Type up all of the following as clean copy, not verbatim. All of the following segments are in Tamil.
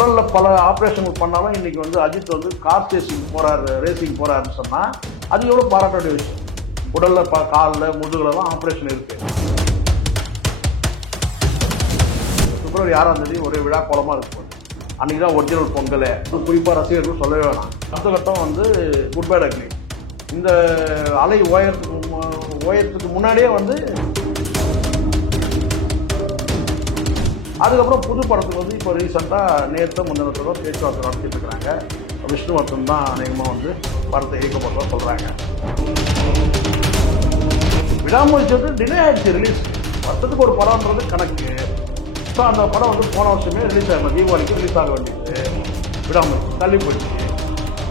உடல்ல பல ஆப்ரேஷன் பண்ணாலும் இன்னைக்கு வந்து அஜித் வந்து கார் ரேசிங் போறாருன்னு சொன்னா அது எவ்வளவு பாராட்ட விஷயம். உடல்ல காலில் முதுகுலலாம் ஆப்ரேஷன் இருக்கு. பிப்ரவரி 6ஆம் தேதி ஒரு விழா கோலமா இருக்கு. அன்னைக்கு தான் ஒரிஜினல் பொங்கல். குறிப்பா ரசிகர்கள் சொல்லவே வேணாம். அடுத்த கட்டம் வந்து குட் பை அக்லி. இந்த அலை ஓயத்துக்கு முன்னாடியே வந்து அதுக்கப்புறம் புது படத்துக்கு வந்து இப்போ ரீசெண்டாக நேற்று முந்தினத்தோட பேச்சுவார்த்தை நடத்திட்டு இருக்கிறாங்க. விஷ்ணுவர்தன் தான் அநேகமாக வந்து படத்தை இயக்கப்பட்டதாக சொல்கிறாங்க. விடாமுயற்சி வந்து டிலே ஆகிடுச்சு ரிலீஸ். வருஷத்துக்கு ஒரு படம்ன்றது கணக்கு. ஸோ அந்த படம் வந்து போன வருஷமே ரிலீஸ் ஆகணும். தீபாவளிக்கு ரிலீஸ் ஆக வேண்டியது விடாமுயற்சி தள்ளி போயிடுச்சு.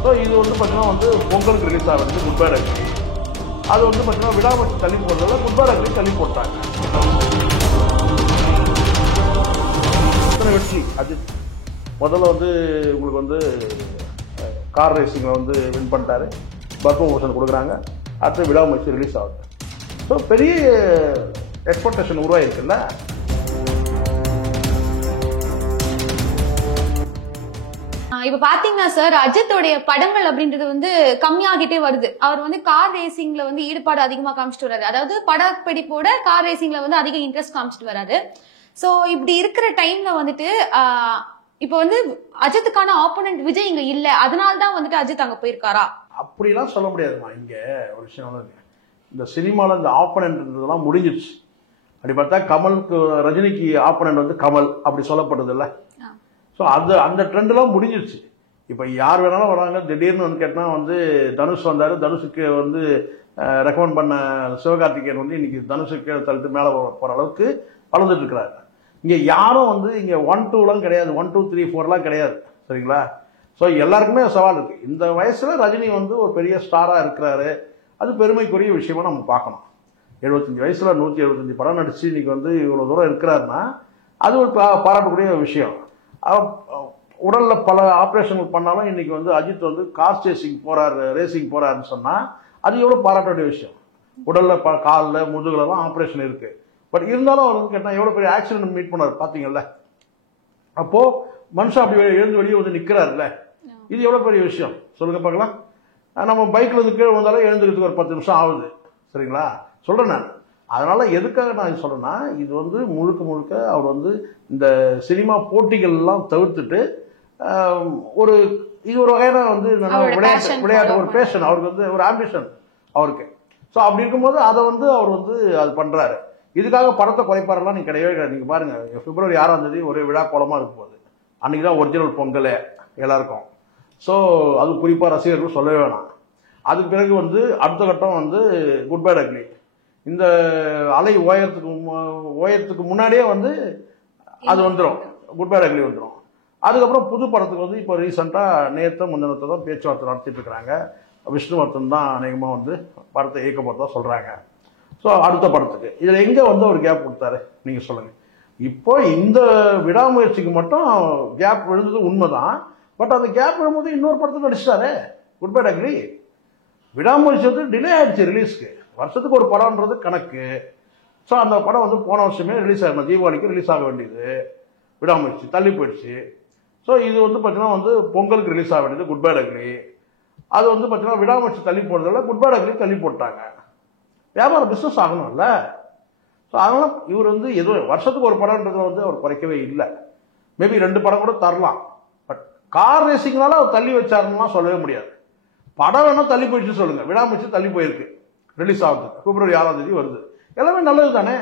ஸோ இது வந்து பார்த்தீங்கன்னா வந்து பொங்கலுக்கு ரிலீஸ் ஆக வேண்டியது குட் பை அக்லி. அது வந்து பார்த்தீங்கன்னா விடாமுயற்சி தள்ளி போடுறதால குட் பை அக்லி தள்ளி போட்டாங்க. வெற்றி அஜித் முதல்ல வந்து உங்களுக்கு வந்து கார் ரேசிங்கில் வந்து வின் பண்ணிட்டாரு. பத்மபூஷன் கொடுக்குறாங்க. அடுத்து விடாமுயற்சி ரிலீஸ் ஆகுது. ஸோ பெரிய எக்ஸ்பெக்டேஷன் உருவாயிருக்குல்ல. இப்ப பாத்தீங்கன்னா சார், அஜித்தோடைய படங்கள் அப்படின்றது வந்து கம்மியாகிட்டே வருது. அவர் வந்து கார் ரேசிங்ல வந்து ஈடுபாடு அதிகமா காமிச்சிட்டு வராரு. அதாவது படப்பிடிப்போட கார் ரேசிங்ல வந்து அதிக இன்ட்ரெஸ்ட் காமிச்சிட்டு வராரு. சோ இப்படி இருக்கிற டைம்ல வந்துட்டு இப்ப வந்து அஜித்துக்கான ஆப்போனன்ட் விஜய் இங்க இல்ல, அதனாலதான் வந்துட்டு அஜித் அங்க போயிருக்காரா? அப்படிலாம் சொல்ல முடியாதுமா. இங்க ஒரு விஷயம், இந்த சினிமால இந்த ஆப்போனன்ட்லாம் முடிஞ்சிருச்சு. அப்படி பார்த்தா கமலுக்கு ரஜினிக்கு ஆப்போனன்ட் வந்து கமல் அப்படி சொல்லப்படுது இல்ல. ஸோ அந்த ட்ரெண்ட்லாம் முடிஞ்சிருச்சு. இப்போ யார் வேணாலும் வராங்க. திடீர்னு வந்து கேட்டா வந்து தனுஷ் வந்தாரு. தனுஷுக்கு வந்து ரெக்கமெண்ட் பண்ண சிவகார்த்திகேயன் வந்து இன்னைக்கு தனுஷுக்கு தள்ளிட்டு மேலே போற அளவுக்கு வளர்ந்துட்டு இருக்கிறாரு. இங்க யாரும் வந்து இங்க 1, 2லாம் கிடையாது. 1, 2, 3, 4லாம் கிடையாது. சரிங்களா? ஸோ எல்லாருக்குமே சவால் இருக்கு. இந்த வயசுல ரஜினி வந்து ஒரு பெரிய ஸ்டாரா இருக்கிறாரு. அது பெருமைக்குரிய விஷயமா நம்ம பார்க்கணும். 75 வயசுல 175 படம் நடிச்சு இன்னைக்கு வந்து இவ்வளவு தூரம் இருக்கிறாருன்னா அது ஒரு பாராட்டக்கூடிய விஷயம். உடல்ல பல ஆப்ரேஷன் பண்ணாலும் இன்னைக்கு வந்து அஜித் வந்து கார் ரேசிங் போறாருன்னு சொன்னா அது எவ்வளவு பாராட்டக்கூடிய விஷயம். உடல்ல காலில் முதுகுலலாம் ஆப்ரேஷன் இருக்கு. பட் இருந்தாலும் அவர் வந்து கேட்டா எவ்வளவு பெரிய ஆக்சிடென்ட் மீட் பண்ணாரு பாத்தீங்கல்ல. அப்போ மனுஷன் அப்படி எழுந்து வெளியே வந்து நிக்கிறாருல்ல. இது எவ்வளவு பெரிய விஷயம் சொல்லுங்க பார்க்கலாம். நம்ம பைக்ல இருந்து கீழே வந்தாலும் எழுந்துக்கிறதுக்கு ஒரு 10 நிமிஷம் ஆகுது. சரிங்களா? சொல்றேன் நான். அதனால எதுக்காக நான் சொல்றேன்னா, இது வந்து முழுக்க அவர் வந்து இந்த சினிமா போட்டிகள் எல்லாம் தவிர்த்துட்டு இது ஒரு வகையான வந்து விளையாட்டு ஒரு பேஷன் அவருக்கு வந்து ஒரு ஆம்பிஷன் அவருக்கு. ஸோ அப்படி இருக்கும்போது அதை வந்து அவர் வந்து அது பண்றாரு. இதுக்காக படத்தை குறைப்பாரெல்லாம் நீங்க கிடையவே கிடையாது. நீங்க பாருங்க, பிப்ரவரி 6ஆம் தேதி ஒரு விழா கோலமா இருக்க போகுது. அன்னைக்கு தான் ஒரிஜினல் பொங்கல் எல்லாருக்கும். ஸோ அது குறிப்பா ரசிகர்கள் சொல்லவே வேணாம். அதுக்கு பிறகு வந்து அடுத்த கட்டம் வந்து குட் பை அக்லி. இந்த அலை ஓயத்துக்கு முன்னாடியே வந்து அது வந்துடும். குட் பை அக்லி வந்துடும். அதுக்கப்புறம் புது படத்துக்கு வந்து இப்போ ரீசெண்டா நேற்று முந்தினத்தை தான் பேச்சுவார்த்தை நடத்திட்டு இருக்கிறாங்க. விஷ்ணுவர்தன் தான் அநேகமாக வந்து படத்தை இயக்கப்பட்டதா சொல்றாங்க. ஸோ அடுத்த படத்துக்கு இதுல எங்க வந்து அவர் கேப் கொடுத்தாரு நீங்க சொல்லுங்க. இப்போ இந்த விடாமுயற்சிக்கு மட்டும் கேப் விழுந்தது உண்மைதான். பட் அந்த கேப் விழும்போது இன்னொரு படத்துக்கு நடிச்சிட்டாரு குட் பை அக்லி. விடாமுயற்சி வந்து டிலே ஆயிடுச்சு ரிலீஸ்க்கு. வருஷத்துக்கு ஒரு படம்ன்றது கணக்கு. ஸோ அந்த படம் வந்து போன வருஷமே ரிலீஸ் ஆகணும். தீபாவளிக்கு ரிலீஸ் ஆக வேண்டியது விடாமுயற்சி தள்ளி போயிடுச்சு. ஸோ இது வந்து பார்த்தீங்கன்னா வந்து பொங்கலுக்கு ரிலீஸ் ஆக வேண்டியது குட் பை அக்லி. அது வந்து பார்த்தீங்கன்னா விடாமுயற்சி தள்ளி போடுறதால குட் பை அக்லி தள்ளி போட்டாங்க. வியாபாரம் பிசினஸ் ஆகணும்ல. ஸோ அதனால இவர் வந்து ஏதோ வருஷத்துக்கு ஒரு படம்ன்றதுல வந்து அவர் குறைக்கவே இல்லை. மேபி 2 படம் கூட தரலாம். பட் கார் ரேசிங்னால அவர் தள்ளி வச்சாருன்னா சொல்லவே முடியாது. படம் வேணா தள்ளி போயிடுச்சு சொல்லுங்க. விடாமுயற்சி தள்ளி போயிருக்கு. ரிலீஸ் ஆகுது. பிப்ரவரி 6ஆம் தேதி வருது. எல்லாமே நல்லது தானே.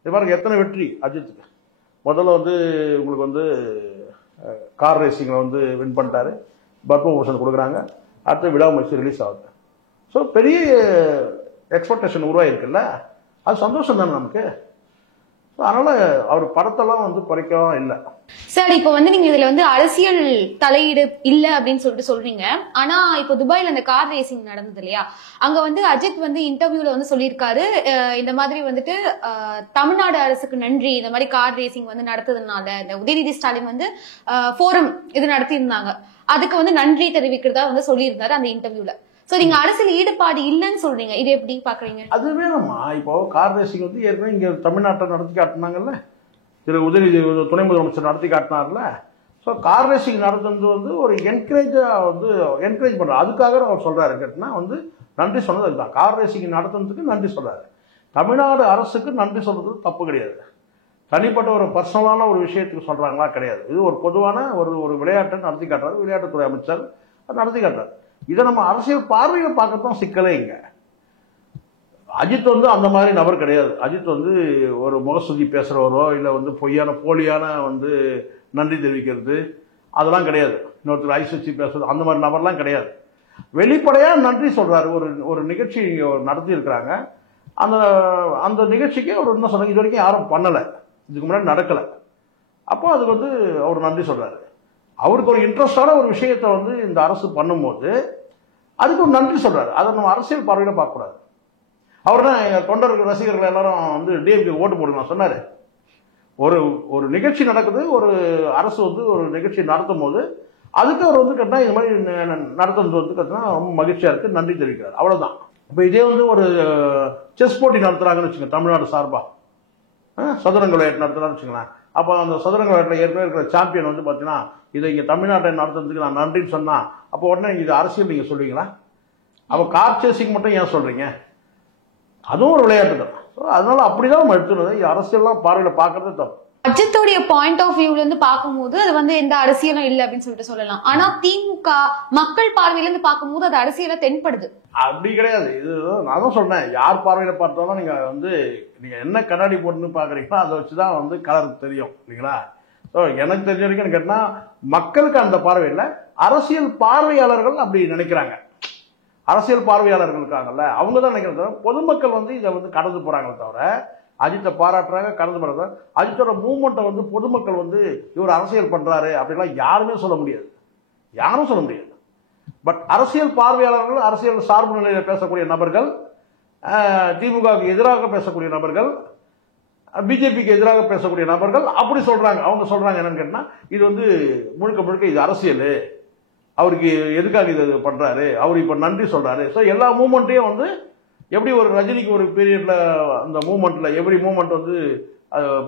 இது பாருங்க எத்தனை வெற்றி அஜித்துக்கு. முதல்ல வந்து உங்களுக்கு வந்து கார் ரேசிங்ல வந்து வின் பண்ணிட்டாரு. பத்மபூஷன் கொடுக்குறாங்க. அடுத்து விடாமுயற்சி ரிலீஸ் ஆகுது. ஸோ பெரிய எக்ஸ்பெக்டேஷன் உருவாயிருக்குல்ல. அது சந்தோஷம் தானே நமக்கு. அதனால அவர் படத்தெல்லாம் வந்து குறைக்கவும் இல்லை. சார், இப்ப வந்து நீங்க இதுல வந்து அரசியல் தலையீடு இல்ல அப்படின்னு சொல்லிட்டு சொல்றீங்க. ஆனா இப்போ துபாயில அந்த கார் ரேசிங் நடந்தது இல்லையா, அங்க வந்து அஜித் வந்து இன்டர்வியூல வந்து சொல்லியிருக்காரு, இந்த மாதிரி வந்துட்டு தமிழ்நாடு அரசுக்கு நன்றி, இந்த மாதிரி கார் ரேசிங் வந்து நடத்ததுனால இந்த உதயநிதி ஸ்டாலின் வந்து ஃபோரம் இது நடத்தி இருந்தாங்க, அதுக்கு வந்து நன்றி தெரிவிக்கிறதா வந்து சொல்லியிருந்தாரு அந்த இன்டர்வியூல. சோ நீங்க அரசியல் ஈடுபாடு இல்லைன்னு சொல்றீங்க, இது எப்படி பாக்குறீங்க? அது வேணுமா? இப்போ கார் ரேசிங் வந்து ஏற்கனவே இங்க தமிழ்நாட்டில் நடத்தி காட்டினாங்கல்ல, திரு உதயநிதி துணை முதலமைச்சர் நடத்தி காட்டினார்ல. ஸோ ஸோ கார் ரேசிங் நடத்துறது வந்து ஒரு என்கரேஜ் பண்ணுறாரு. அதுக்காக அவர் சொல்கிறாரு கேட்டினா வந்து நன்றி சொன்னது அதுதான். கார் ரேசிங் நடத்துறதுக்கு நன்றி சொல்கிறாரு. தமிழ்நாடு அரசுக்கு நன்றி சொல்றது தப்பு கிடையாது. தனிப்பட்ட ஒரு பர்சனலான ஒரு விஷயத்துக்கு சொல்கிறாங்களா கிடையாது. இது ஒரு பொதுவான ஒரு விளையாட்டை நடத்தி காட்டுறாரு விளையாட்டுத்துறை அமைச்சர் நடத்தி காட்டுறாரு. இதை நம்ம அரசியல் பார்வையில் பார்க்கத்தான் சிக்கலே இங்கே. அஜித் வந்து அந்த மாதிரி நபர் கிடையாது. அஜித் வந்து ஒரு முகஸ்துதி பேசுகிறவரோ இல்லை வந்து போலியான வந்து நன்றி தெரிவிக்கிறது அதெல்லாம் கிடையாது. இன்னொருத்தர் ஐஸ் வச்சு பேசுறது அந்த மாதிரி நபர்லாம் கிடையாது. வெளிப்படையாக நன்றி சொல்கிறாரு. ஒரு நிகழ்ச்சி நடத்தி இருக்கிறாங்க. அந்த நிகழ்ச்சிக்கு அவர் என்ன சொன்னாங்க, இது வரைக்கும் யாரும் பண்ணலை, இதுக்கு முன்னாடி நடக்கலை. அப்போ அதுக்கு வந்து அவர் நன்றி சொல்கிறாரு. அவருக்கு ஒரு இன்ட்ரெஸ்டான ஒரு விஷயத்தை வந்து இந்த அரசு பண்ணும்போது அதுக்கு ஒரு நன்றி சொல்கிறாரு. அதை நம்ம அரசியல் பார்வையில் பார்க்கக்கூடாது. அவர் தான் எங்கள் தொண்டர்கள் ரசிகர்கள் எல்லாரும் வந்து டிஎம்கே ஓட்டு போடுங்க சொன்னார். ஒரு நிகழ்ச்சி நடக்குது, ஒரு அரசு வந்து ஒரு நிகழ்ச்சி நடத்தும் போது அதுக்கு அவர் வந்து கேட்டால் இது மாதிரி நடத்துறது வந்து கேட்டால் ரொம்ப மகிழ்ச்சியாக இருக்குது, நன்றி தெரிவிக்கிறார். அவ்வளோதான். இப்போ இதே வந்து ஒரு செஸ் போட்டி நடத்துகிறாங்கன்னு வச்சுக்கோங்க, தமிழ்நாடு சார்பாக சதுரங்க விளையாட்டு நடத்துகிறான்னு வச்சுக்கலாம். அப்போ அந்த சதுரங்க விளையாட்டில் ஏற்கனவே இருக்கிற சாம்பியன் வந்து பார்த்தீங்கன்னா இதை இங்கே தமிழ்நாட்டை நடத்துறதுக்கு நான் நன்றின்னு சொன்னால் அப்போ உடனே இது அரசியல் நீங்கள் சொல்லுவீங்களா? அப்போ கார் சேசிங் மட்டும் ஏன் சொல்கிறீங்க? அதுவும் ஒரு விளையாட்டு தான். அதனால அப்படிதான் நம்ம எடுத்துனது. அரசியல்லாம் பார்வையில் பார்க்கறது தப்பு. அஜித்தோடைய பாயிண்ட் ஆஃப் வியூல இருந்து பார்க்கும்போது அது வந்து எந்த அரசியலும் இல்லை அப்படின்னு சொல்லிட்டு சொல்லலாம். ஆனா திமுக மக்கள் பார்வையில இருந்து பார்க்கும்போது அது அரசியல தென்படுது. அப்படி கிடையாது. இது நான் தான் சொன்னேன், யார் பார்வையில பார்த்தாலும் நீங்க என்ன கண்ணாடி போட்டுன்னு பாக்குறீங்களோ அதை வச்சுதான் வந்து கலர் தெரியும் இல்லைங்களா? எனக்கு தெரிஞ்ச வரைக்கும் கேட்டா மக்களுக்கு அந்த பார்வையில் அரசியல் பார்வையாளர்கள் அப்படி நினைக்கிறாங்க. அரசியல் பார்வையாளர்கள் இருக்காங்கல்ல, அவங்க தான் நினைக்கிறது. பொதுமக்கள் வந்து இதை வந்து கடந்து போறாங்களே தவிர அஜித்தை பாராட்டுறாங்க, கடந்து போறாங்க. அஜித்தோட மூவ்மெண்ட்டை வந்து பொதுமக்கள் வந்து இவர் அரசியல் பண்றாரு அப்படிலாம் யாருமே சொல்ல முடியாது, யாரும் சொல்ல முடியாது. பட் அரசியல் பார்வையாளர்கள், அரசியல் சார்பு நிலையில் பேசக்கூடிய நபர்கள், திமுகவுக்கு எதிராக பேசக்கூடிய நபர்கள், பிஜேபிக்கு எதிராக பேசக்கூடிய நபர்கள் அப்படி சொல்றாங்க. அவங்க சொல்றாங்க என்னன்னு கேட்டா இது வந்து முழுக்க இது அரசியல், அவருக்கு எதுக்காக இது பண்றாரு, அவர் இப்ப நன்றி சொல்றாரு. ஸோ எல்லா மூவ்மெண்ட்டையும் வந்து எப்படி ஒரு ரஜினிக்கு ஒரு பீரியட்ல அந்த மூவ்மெண்ட்ல எவ்ரி மூவ்மெண்ட் வந்து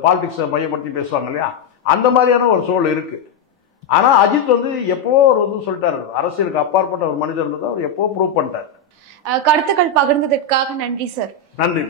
பாலிடிக்ஸை மையப்படுத்தி பேசுவாங்க இல்லையா, அந்த மாதிரியான ஒரு சூழல் இருக்கு. ஆனா அஜித் வந்து எப்போ அவர் வந்து சொல்லிட்டாரு, அரசியலுக்கு அப்பாற்பட்ட ஒரு மனிதர் இருந்ததை அவர் எப்போ ப்ரூவ் பண்ணிட்டார். கருத்துக்கள் பகிர்ந்ததற்காக நன்றி சார். நன்றி.